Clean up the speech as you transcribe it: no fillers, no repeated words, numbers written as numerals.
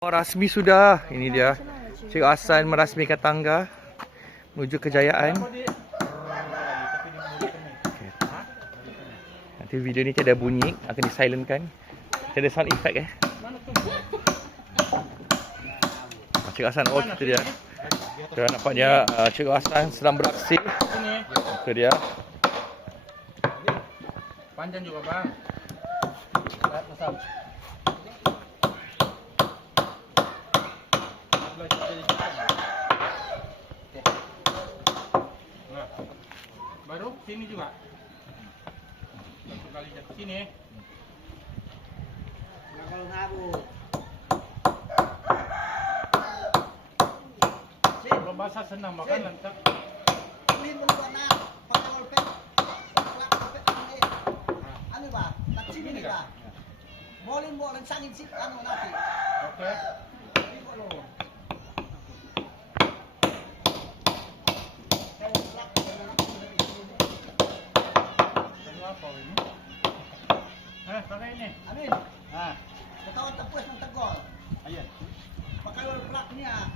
Rasmi sudah. Ini dia. Cik Hassan merasmikan tangga menuju kejayaan. Okay. Nanti video ni tiada bunyi, akan disilentkan. Tiada sound effect Cik Hassan, oh itu dia. Kita nampaknya Cik Hassan sedang beraksi. Itu dia. Panjang juga bang. Nah, baru sini juga. Satu kali jatuh sini. Kalau ngabuk. Kalau basah senang makan lantak. Ini membuat nak pakai wallpaper. Anu ba? Tak sini ni ba? Boleh sangin sih anu nanti. Oke. Ini kalau. Apa ini? Pakai ini. Amin. Ketahuan tepus ng tagol. Ayan. Pakai wallpaper niya.